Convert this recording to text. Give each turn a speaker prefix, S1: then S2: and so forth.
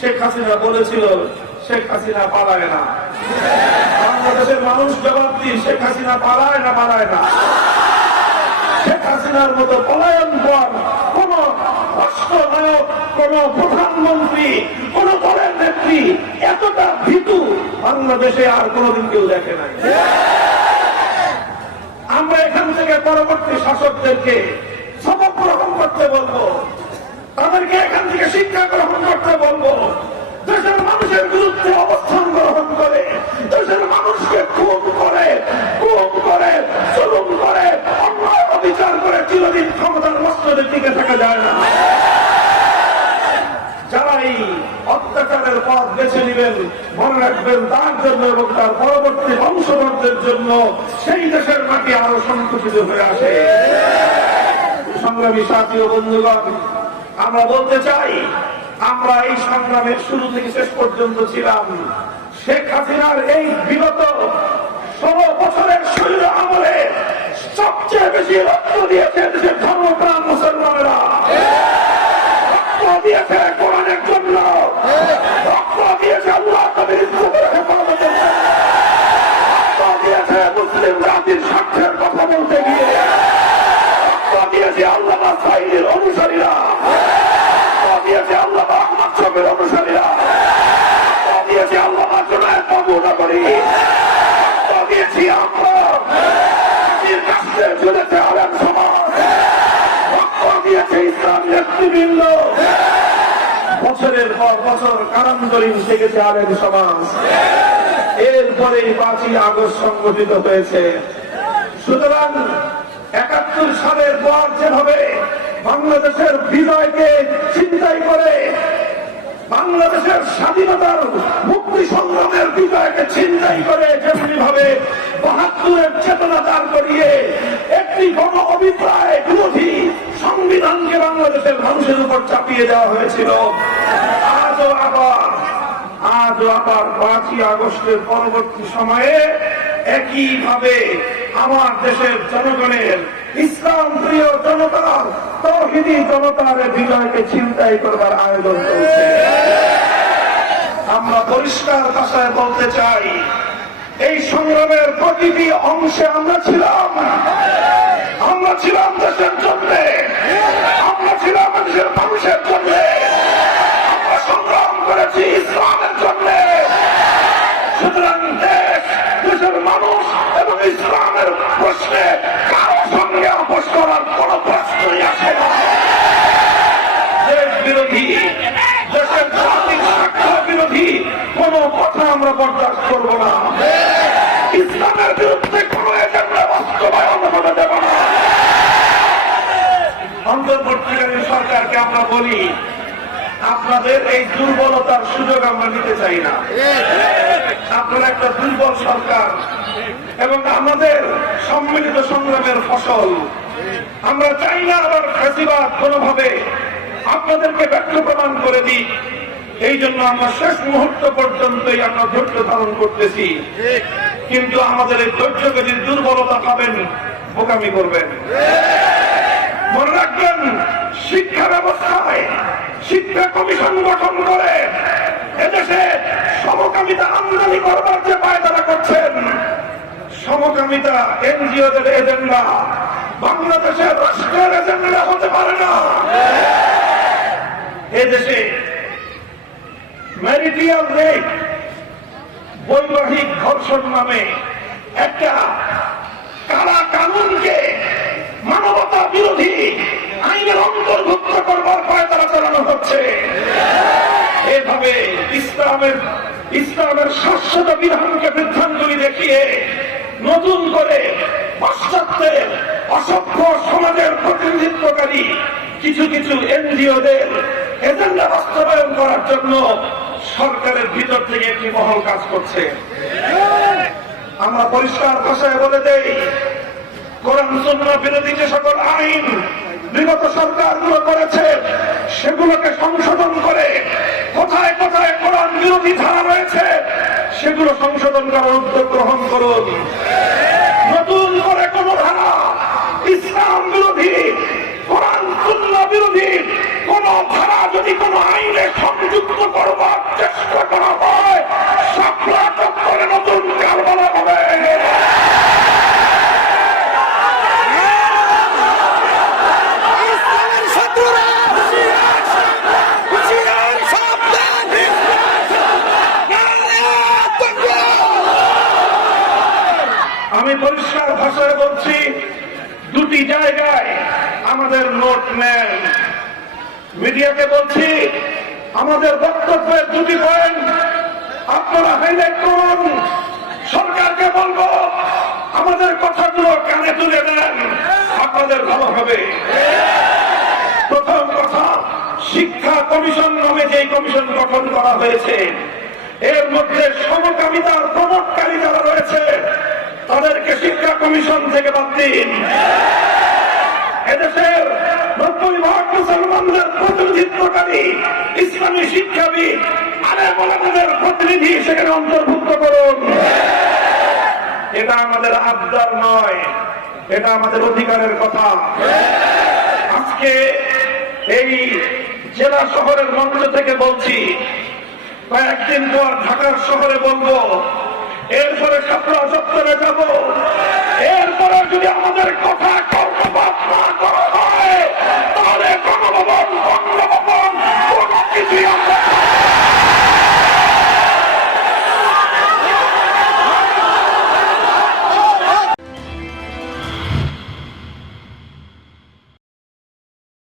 S1: শেখ হাসিনা বলেছিল, শেখ হাসিনা পালায় না। বাংলাদেশের মানুষ জবাব দিন শেখ হাসিনা পালায় না পালায় না। শেখ হাসিনার মতো পলায়ন পর কোন রাষ্ট্রনায়ক, কোন প্রধানমন্ত্রী, কোন দলের নেত্রী এতটা ভীতু বাংলাদেশে আর কোনদিন কেউ দেখে নাই। আমরা এখান থেকে পরবর্তী শাসকদেরকে শপথ গ্রহণ করতে বলব। তাদেরকে এখান থেকে শিক্ষা গ্রহণ করতে বলব। দেশের মানুষের বিরুদ্ধে অবস্থান গ্রহণ করে, দেশের মানুষকে খুন করে খুন করে, জুলুম করে, অন্যায় অবিচার করে চিরদিন ক্ষমতার মস্তদের টিকে থাকা যায় না। অত্যাচারের পথ বেছে মনে রাখবেন তার জন্য এবং তার পরবর্তী বংশধরদের জন্য সেই দেশের মাটি আরও সংকুচিত হয়ে আসে। সংগ্রামী সাথী ও বন্ধুগণ আমরা বলতে চাই, আমরা এই সংগ্রামের শুরু থেকে শেষ পর্যন্ত ছিলাম। শেখ হাসিনার এই বিগত ষোলো বছরের শরীর আমলে সবচেয়ে বেশি রক্ত দিয়েছে দেশের ধর্মপ্রাণ মুসলমানেরা। রক্ত দিয়েছে কোরআনের জন্য রক্ত দিয়েছে আল্লাহ নবীর ইজ্জতের হেফাজতের জন্য। রক্ত দিয়েছে মুসলিম জাতির স্বার্থের কথা বলতে গিয়ে রক্ত দিয়েছে আল্লাহ সাইদের অনুসারীরা রক্ত দিয়েছে আল্লাহ অনুসারীরা। দিয়েছে করি। দিয়েছি চলেছে আলেম সমাজ। দিয়েছে ইসলাম নেতৃবৃন্দ। বছরের পর বছর থেকেছে আলেম সমাজ। এরপরে পাঁচই আগস্ট সংগঠিত হয়েছে। সুতরাং একাত্তর সালের পর যেভাবে বাংলাদেশের বিজয়কে চিন্তাই করে বাংলাদেশের স্বাধীনতার মুক্তি সংগ্রামের বিজয়কে চিন্তাই করে যেমনি ভাবে বাহাত্তরের চেতনা দান করিয়ে একটি গণ অভিপ্রায় বিরোধী সংবিধানকে বাংলাদেশের মানুষের উপর চাপিয়ে দেওয়া হয়েছিল। আজও আবার আজও আবার পাঁচই আগস্টের পরবর্তী সময়ে একইভাবে আমার দেশের জনগণের ইসলাম প্রিয় জনতার তহিদি জনতার বিজয়কে চিন্তাই করবার আয়োজন চলছে আমরা পরিষ্কার ভাষায় বলতে চাই, এই সংগ্রামের প্রতিটি অংশে আমরা ছিলাম। আমরা ছিলাম দেশের জন্য। আমরা ছিলাম দেশের মানুষের জন্য আমরা সংগ্রাম করেছি ইসলামের জন্য সুতরাং দেশ দেশের মানুষ এবং ইসলামের প্রশ্নে কারও সঙ্গে আপোষ করার কোন প্রশ্নই আসে না দেশ বিরোধী দেশের জাতির স্বার্থ বিরোধী কোন কথা আমরা বরদাস্ত করব না ইসলামের বিরুদ্ধে কোন এজেন্ডা হতে দেব না। অন্তর্বর্তীকালীন সরকারকে আমরা বলি, আপনাদের এই দুর্বলতার সুযোগ আমরা নিতে চাই না। আপনারা একটা দুর্বল সরকার এবং আমাদের সম্মিলিত সংগ্রামের ফসল। আমরা চাই না আবার ফেসিবাদ কোনোভাবে আপনাদেরকে ব্যর্থ প্রমাণ করে দিই এই জন্য আমরা শেষ মুহূর্ত পর্যন্তই আমরা ধৈর্য ধারণ করতেছি। কিন্তু আমাদের এই ধৈর্যকে যদি দুর্বলতা পাবেন বোকামি করবেন। মনে রাখবেন, শিক্ষা ব্যবস্থায় শিক্ষা কমিশন গঠন করে এদেশে সমকামিতা আমদানি করবার যে পায়তারা করছেন, সমকামিতা এনজিওদের এজেন্ডা বাংলাদেশের রাষ্ট্রের এজেন্ডা হতে পারে না। এদেশে ম্যারিটিয়াল রেপ বৈবাহিক ধর্ষণ নামে একটা কারা কানুনকে মানবতা বিরোধী আইনের অন্তর্ভুক্ত করবার পায়তারা চালানো হচ্ছে। এভাবে ইসলামের ইসলামের শাশ্বত বিধানকে বৃদ্ধাঞ্জলি দেখিয়ে নতুন করে পাশ্চাত্যের অসভ্য সমাজের প্রতিনিধিত্বকারী কিছু কিছু এনজিওদের এজেন্ডা বাস্তবায়ন করার জন্য সরকারের ভিতর থেকে একটি মহল কাজ করছে। আমরা পরিষ্কার ভাষায় বলে দেই, কোরআন সুন্নাহ বিরোধী যে সকল আইন বিগত সরকারগুলো করেছে, সেগুলোকে সংশোধন করে কোথায় কোথায় কোরআন বিরোধী ধারা রয়েছে, সেগুলো সংশোধন করার উদ্যোগ গ্রহণ করুন। নতুন করে কোন ধারা ইসলাম বিরোধী, কোরআন সুন্নাহ বিরোধী, কোন ধারা যদি কোন আইনে সংযুক্ত করবার আমাদের নেন মিডিয়াকে বলছি, আমাদের বক্তব্যের দুটি পয়েন্ট আপনারা হাইলাইট করুন। সরকারকে বলব, আমাদের কথাগুলো কানে তুলে দেন। আপনাদের ভালো হবে। প্রথম কথা, শিক্ষা কমিশন নামে যে কমিশন গঠন করা হয়েছে, এর মধ্যে সমকামিতার প্রমোটকারী যারা রয়েছে, তাদেরকে শিক্ষা কমিশন থেকে বাদ দিন। এদেশের মুসলমানদের প্রতিনিধিত্বকারী ইসলামী শিক্ষাবিদ আরে মোলামাদের প্রতিনিধি সেখানে অন্তর্ভুক্ত করুন। এটা আমাদের আবদার নয়, এটা আমাদের অধিকারের কথা। আজকে এই জেলা শহরের মঞ্চ থেকে বলছি, কয়েকদিন পর ঢাকার শহরে বলব, এরপরে ছাত্র চত্বরে যাব, এরপরে যদি আমাদের কথা কর্মপাত না করো অমন অন্যরকম